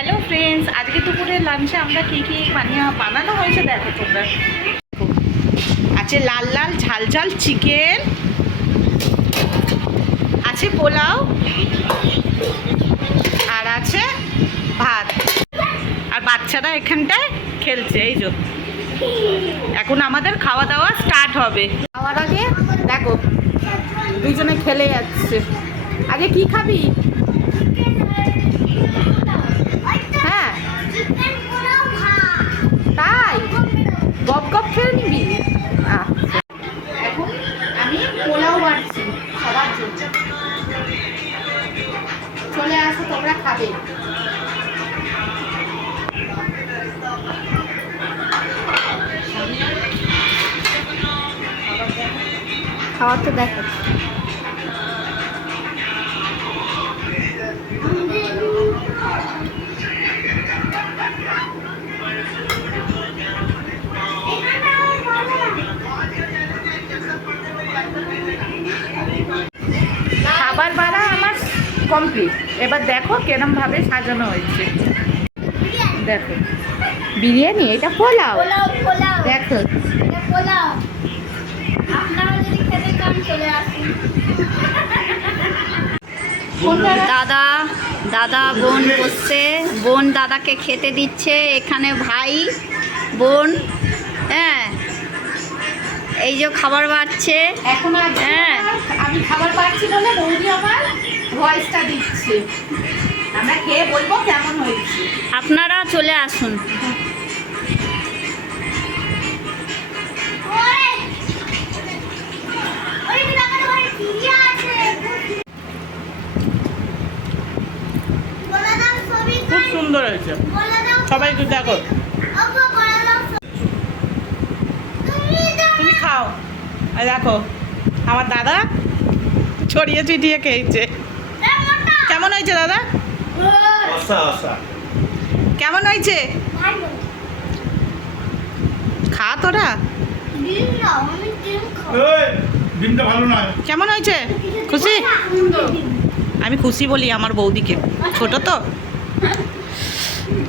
Hello friends, আজকে দুপুরে লাঞ্চে আমরা কী কী বানানো হয়েছে দেখো তোমরা। আছে লাল লাল ঝাল ঝাল চিকেন, আছে পোলাও, আর আছে ভাত। আর বাচ্চারা এখানটায় খেলছে, এই যে এখন আমাদের খাওয়া দাওয়া স্টার্ট হবে। খাওয়ার আগে দেখো দুজনে খেলে যাচ্ছে। আগে কি খাবি? হ্যাঁ তাই গপ গপ খেয়ে নিবি। এখন আমি পোলাও বাড়ছি সবার জন্য, চলে আসো তোমরা খাবে। খাওয়ার তো দেখো। খাবার বাড়া আমার কমপ্লিট। এবার দেখো কেরম ভাবে সাজানো হয়েছে। দেখো বিরিয়ানি, এটা পোলাও। দেখো দাদা দাদা বোন বসছে, বোন দাদাকে খেতে দিচ্ছে। এখানে ভাই বোন, হ্যাঁ এই যে খাবার বাড়ছে এখন। হ্যাঁ আমি খাবার পাচ্ছি বলে বৌদি আমার ভয়েসটা দিচ্ছে। আমরা খেয়ে বলবো কেমন হয়েছে। আপনারা চলে আসুন। খুব সুন্দর হয়েছে, সবাই দেখো। তুমি খাও। আর দেখো আমার দাদা ছড়িয়ে ছিটিয়ে খেয়েছে। কেমন হয়েছে দাদা? কেমন হয়েছে? খা তোরা। কেমন হয়েছে? খুশি? আমি খুশি বলি আমার বৌদিকে, ছোট তো।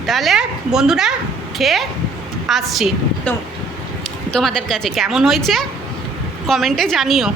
তাহলে বন্ধুরা খেয়ে আসছি তো, তোমাদের কাছে কেমন হয়েছে কমেন্টে জানিও।